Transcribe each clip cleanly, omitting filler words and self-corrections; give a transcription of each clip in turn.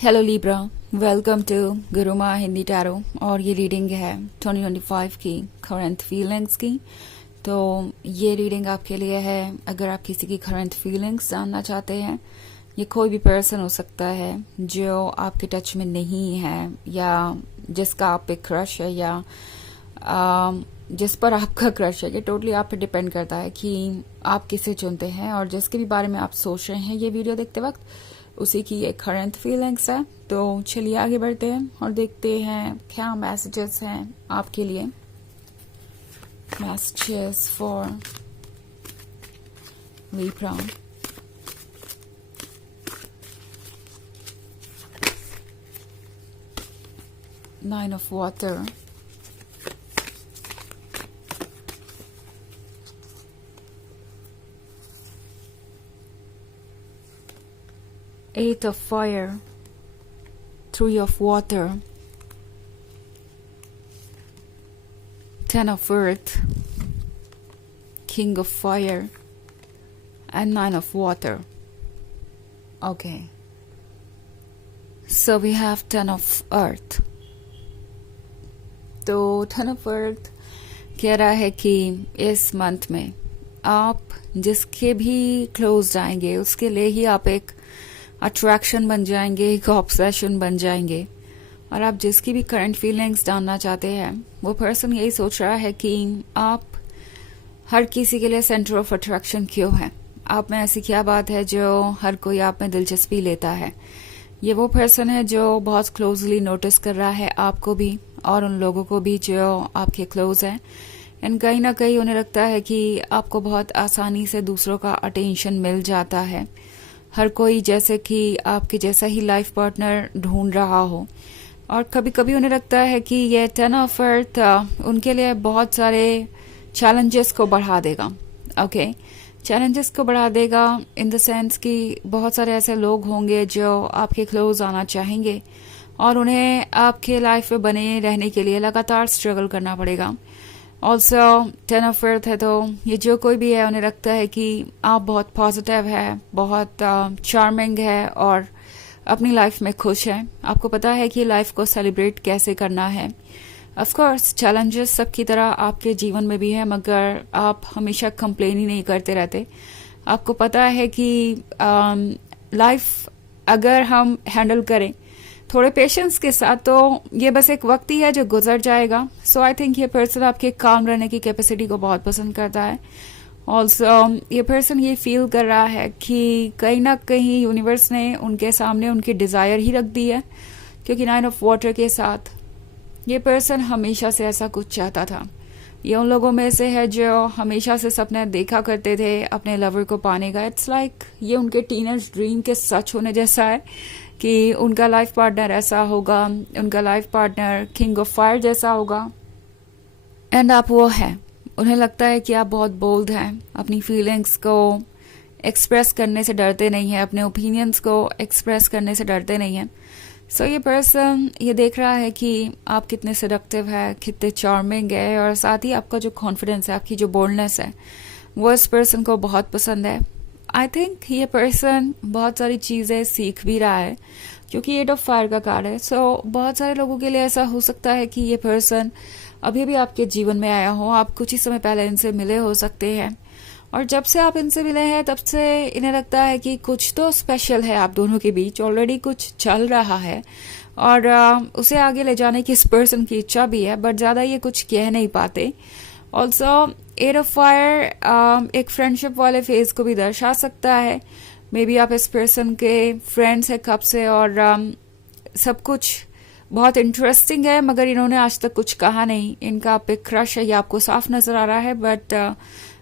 Hello Libra, welcome to Gurumaa Hindi tarot. और ये reading है 2025 की करंट फीलिंग्स की। तो ये रीडिंग आपके लिए है अगर आप किसी की करंट फीलिंग्स जानना चाहते हैं। ये कोई भी पर्सन हो सकता है जो आपके टच में नहीं है या जिसका आप पे क्रश है या जिस पर आपका क्रश है। ये टोटली आप पे डिपेंड करता है कि आप किसे चुनते हैं और जिसके भी बारे में आप सोच रहे हैं ये वीडियो देखते वक्त उसी की एक करंट फीलिंग्स है। तो चलिए आगे बढ़ते हैं और देखते हैं क्या मैसेजेस हैं आपके लिए। Messages for Libra. Nine of water, Eight of fire, Three of water, Ten of earth, King of fire, and Nine of water. Okay. So we have Ten of earth. तो Ten of earth कह रहा है कि इस month में आप जिसके भी क्लोज जाएंगे उसके लिए ही आप एक अट्रैक्शन बन जाएंगे, एक ऑब्सेशन बन जाएंगे। और आप जिसकी भी करंट फीलिंग्स जानना चाहते हैं वो पर्सन यही सोच रहा है कि आप हर किसी के लिए सेंटर ऑफ अट्रैक्शन क्यों है, आप में ऐसी क्या बात है जो हर कोई आप में दिलचस्पी लेता है। ये वो पर्सन है जो बहुत क्लोजली नोटिस कर रहा है आपको भी और उन लोगों को भी जो आपके क्लोज हैं। एंड कहीं ना कहीं उन्हें लगता है कि आपको बहुत आसानी से दूसरों का अटेंशन मिल जाता है। हर कोई जैसे कि आपके जैसा ही लाइफ पार्टनर ढूंढ रहा हो। और कभी कभी उन्हें लगता है कि ये टेन ऑफ अर्थ उनके लिए बहुत सारे चैलेंजेस को बढ़ा देगा। ओके, चैलेंजेस को बढ़ा देगा इन द सेंस कि बहुत सारे ऐसे लोग होंगे जो आपके क्लोज आना चाहेंगे और उन्हें आपके लाइफ में बने रहने के लिए लगातार स्ट्रगल करना पड़ेगा। ऑल्सो टेन ऑफ अर्थ है तो ये जो कोई भी है उन्हें लगता है कि आप बहुत पॉजिटिव है, बहुत चार्मिंग है और अपनी लाइफ में खुश है। आपको पता है कि लाइफ को सेलिब्रेट कैसे करना है। ऑफ कोर्स चैलेंजेस सबकी तरह आपके जीवन में भी है, मगर आप हमेशा कंप्लेन ही नहीं करते रहते। आपको पता है कि लाइफ अगर हम हैंडल करें थोड़े पेशेंस के साथ तो ये बस एक वक्त ही है जो गुजर जाएगा। सो आई थिंक ये पर्सन आपके काम रहने की कैपेसिटी को बहुत पसंद करता है। ऑल्सो ये पर्सन ये फील कर रहा है कि कहीं ना कहीं यूनिवर्स ने उनके सामने उनकी डिजायर ही रख दी है, क्योंकि नाइन ऑफ वाटर के साथ ये पर्सन हमेशा से ऐसा कुछ चाहता था। ये उन लोगों में से है जो हमेशा से सपने देखा करते थे अपने लवर को पाने का। इट्स लाइक ये उनके टीनेज ड्रीम के सच होने जैसा है कि उनका लाइफ पार्टनर ऐसा होगा, उनका life partner king of fire जैसा होगा। एंड आप वो हैं। उन्हें लगता है कि आप बहुत बोल्ड हैं, अपनी फीलिंग्स को एक्सप्रेस करने से डरते नहीं हैं, अपने ओपिनियंस को एक्सप्रेस करने से डरते नहीं हैं। सो ये पर्सन ये देख रहा है कि आप कितने सेडक्टिव है, कितने चार्मिंग है और साथ ही आपका जो कॉन्फिडेंस है, आपकी जो बोल्डनेस है वो इस पर्सन को बहुत पसंद है। आई थिंक ये पर्सन बहुत सारी चीजें सीख भी रहा है क्योंकि एट ऑफ फायर का कार्ड है। सो बहुत सारे लोगों के लिए ऐसा हो सकता है कि ये पर्सन अभी भी आपके जीवन में आया हो, आप कुछ ही समय पहले इनसे मिले हो सकते हैं और जब से आप इनसे मिले हैं तब से इन्हें लगता है कि कुछ तो स्पेशल है आप दोनों के बीच, ऑलरेडी कुछ चल रहा है और उसे आगे ले जाने की इस पर्सन की इच्छा भी है, बट ज्यादा ये कुछ कह नहीं पाते। ऑल्सो एट ऑफ फायर एक फ्रेंडशिप वाले फेज को भी दर्शा सकता है। मे बी आप इस पर्सन के फ्रेंड्स है कब से और सब कुछ बहुत इंटरेस्टिंग है, मगर इन्होंने आज तक कुछ कहा नहीं। इनका आप पे क्रश है, ये आपको साफ नजर आ रहा है, बट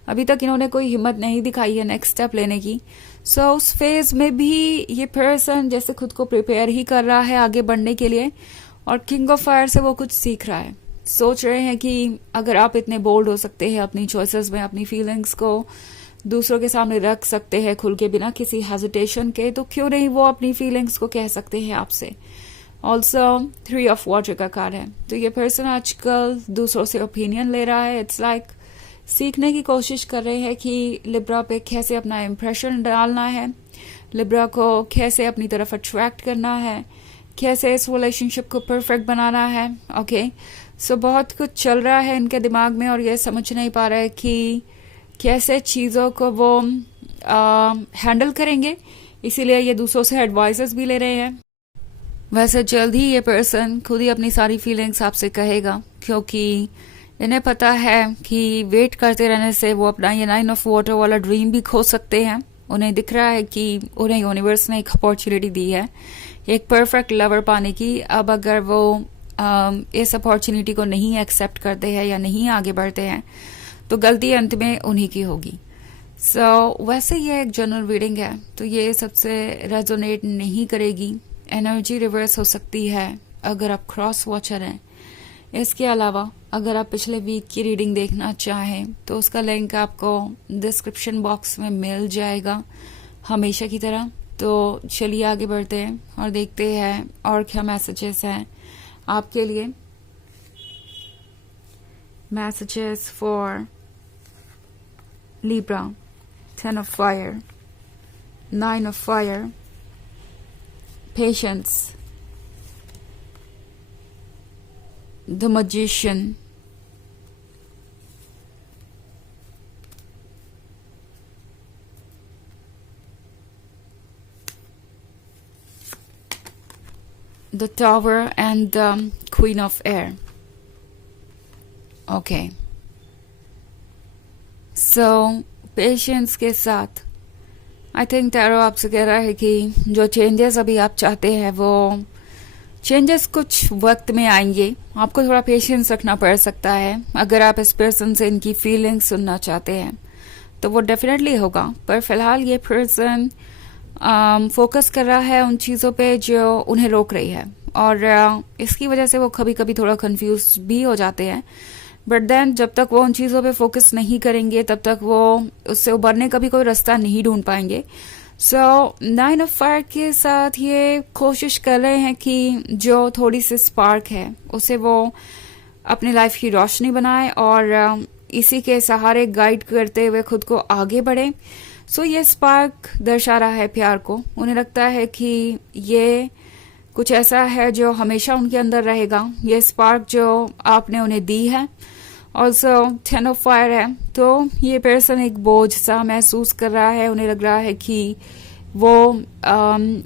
अभी तक इन्होंने कोई हिम्मत नहीं दिखाई है नेक्स्ट स्टेप लेने की। सो उस फेज में भी ये पर्सन जैसे खुद को प्रिपेयर ही कर रहा है आगे बढ़ने के लिए और किंग ऑफ फायर से वो कुछ सीख रहा है। सोच रहे हैं कि अगर आप इतने बोल्ड हो सकते हैं अपनी चॉइसेस में, अपनी फीलिंग्स को दूसरों के सामने रख सकते हैं खुल के बिना किसी हेजिटेशन के, तो क्यों नहीं वो अपनी फीलिंग्स को कह सकते हैं आपसे। ऑल्सो थ्री ऑफ वाटर का कार्ड है तो ये पर्सन आजकल दूसरों से ओपिनियन ले रहा है। इट्स लाइक सीखने की कोशिश कर रहे हैं कि लिब्रा पे कैसे अपना इम्प्रेशन डालना है, लिब्रा को कैसे अपनी तरफ अट्रैक्ट करना है, कैसे इस रिलेशनशिप को परफेक्ट बनाना है। ओके, सो बहुत कुछ चल रहा है इनके दिमाग में और ये समझ नहीं पा रहा है कि कैसे चीज़ों को वो हैंडल करेंगे, इसीलिए ये दूसरों से एडवाइसेस भी ले रहे हैं। वैसे जल्द ही ये पर्सन खुद ही अपनी सारी फीलिंग्स आपसे कहेगा, क्योंकि इन्हें पता है कि वेट करते रहने से वो अपना ये 9 ऑफ वाटर वाला ड्रीम भी खो सकते हैं। उन्हें दिख रहा है कि उन्हें यूनिवर्स ने एक अपॉर्चुनिटी दी है एक परफेक्ट लवर पाने की। अब अगर वो इस अपॉर्चुनिटी को नहीं एक्सेप्ट करते हैं या नहीं आगे बढ़ते हैं तो गलती अंत में उन्हीं की होगी। वैसे ये एक जनरल रीडिंग है, तो ये सबसे रेजोनेट नहीं करेगी। एनर्जी रिवर्स हो सकती है अगर आप क्रॉस वॉचर हैं। इसके अलावा अगर आप पिछले वीक की रीडिंग देखना चाहें तो उसका लिंक आपको डिस्क्रिप्शन बॉक्स में मिल जाएगा हमेशा की तरह। तो चलिए आगे बढ़ते हैं और देखते हैं और क्या मैसेजेस हैं आपके लिए। Messages for Libra, 10 of fire, 9 of fire, patience, the magician, the tower and the queen of air. Okay. Patience के साथ आई थिंक टैरो आपसे कह रहा है कि जो चेंजेस अभी आप चाहते हैं वो चेंजेस कुछ वक्त में आएंगे। आपको थोड़ा पेशेंस रखना पड़ सकता है। अगर आप इस पर्सन से इनकी फीलिंग्स सुनना चाहते हैं तो वो डेफिनेटली होगा, पर फिलहाल ये पर्सन फोकस कर रहा है उन चीज़ों पे जो उन्हें रोक रही है और इसकी वजह से वो कभी कभी थोड़ा कंफ्यूज भी हो जाते हैं। बट देन जब तक वो उन चीज़ों पे फोकस नहीं करेंगे तब तक वो उससे उबरने का भी कोई रास्ता नहीं ढूंढ पाएंगे। 9 ऑफ फायर के साथ ये कोशिश कर रहे हैं कि जो थोड़ी सी स्पार्क है उसे वो अपनी लाइफ की रोशनी बनाए और इसी के सहारे गाइड करते हुए खुद को आगे बढ़े। ये स्पार्क दर्शा रहा है प्यार को। उन्हें लगता है कि ये कुछ ऐसा है जो हमेशा उनके अंदर रहेगा, ये स्पार्क जो आपने उन्हें दी है। ऑल्सो 10 ऑफ फायर है, तो ये पर्सन एक बोझ सा महसूस कर रहा है। उन्हें लग रहा है कि वो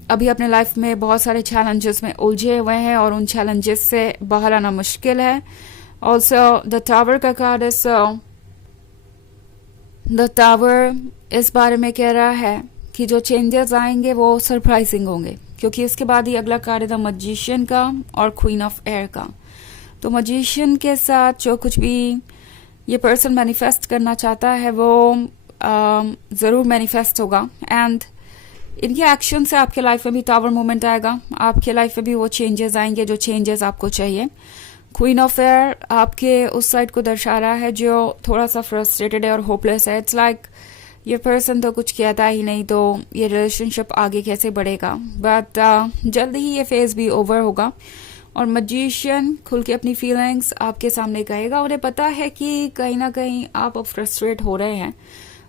अभी अपने लाइफ में बहुत सारे चैलेंजेस में उलझे हुए हैं और उन चैलेंजेस से बाहर आना मुश्किल है। ऑल्सो द टावर का कार्ड है, द टावर इस बारे में कह रहा है कि जो चेंजेस आएंगे वो सरप्राइजिंग होंगे, क्योंकि इसके बाद ही अगला कार्ड है द मजिशियन का और क्वीन ऑफ एयर का। तो मजिशियन के साथ जो कुछ भी ये पर्सन मैनिफेस्ट करना चाहता है वो ज़रूर मैनिफेस्ट होगा एंड इनके एक्शन से आपके लाइफ में भी टावर मोमेंट आएगा। आपके लाइफ में भी वो चेंजेस आएंगे जो चेंजेस आपको चाहिए। क्वीन ऑफ एयर आपके उस साइड को दर्शा रहा है जो थोड़ा सा फ्रस्ट्रेटेड है और होपलेस है। इट्स लाइक ये पर्सन तो कुछ कहता ही नहीं, तो ये रिलेशनशिप आगे कैसे बढ़ेगा। बट जल्द ही ये फेज भी ओवर होगा और मजिशियन खुल के अपनी फीलिंग्स आपके सामने कहेगा। उन्हें पता है कि कहीं ना कहीं आप अब फ्रस्ट्रेट हो रहे हैं।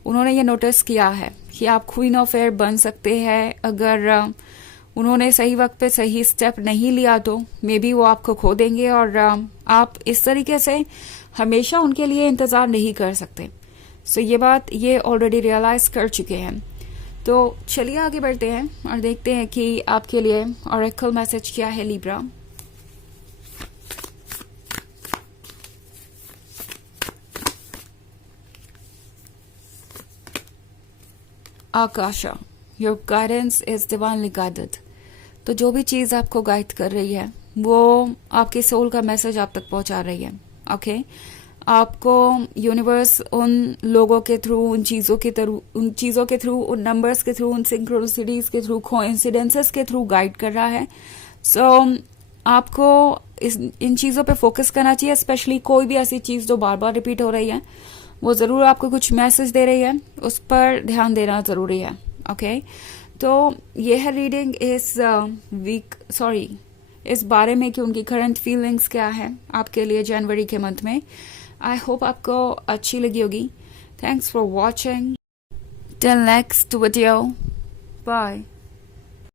उन्होंने ये नोटिस किया है कि आप क्वीन ऑफ एयर बन सकते हैं अगर उन्होंने सही वक्त पे सही स्टेप नहीं लिया तो मे बी वो आपको खो देंगे और आप इस तरीके से हमेशा उनके लिए इंतजार नहीं कर सकते। ये बात ये ऑलरेडी रियलाइज कर चुके हैं। तो चलिए आगे बढ़ते हैं और देखते हैं कि आपके लिए ऑरेकल मैसेज क्या है Libra. Akasha, your guidance is divinely guided. तो जो भी चीज आपको गाइड कर रही है वो आपके सोल का मैसेज आप तक पहुंचा रही है। ओके, आपको यूनिवर्स उन लोगों के थ्रू, उन चीजों के थ्रू, उन नंबर्स के थ्रू, उन सिंक्रोनिसिटीज के थ्रू, कोइंसिडेंसेस के थ्रू गाइड कर रहा है। आपको इन चीजों पे फोकस करना चाहिए। स्पेशली कोई भी ऐसी चीज जो बार बार रिपीट हो रही है वो जरूर आपको कुछ मैसेज दे रही है, उस पर ध्यान देना जरूरी है। ओके, तो ये है रीडिंग इस वीक, इस बारे में कि उनकी करंट फीलिंग्स क्या है आपके लिए जनवरी के मंथ में। आई होप आपको अच्छी लगी होगी। Thanks for watching. Till next video, bye.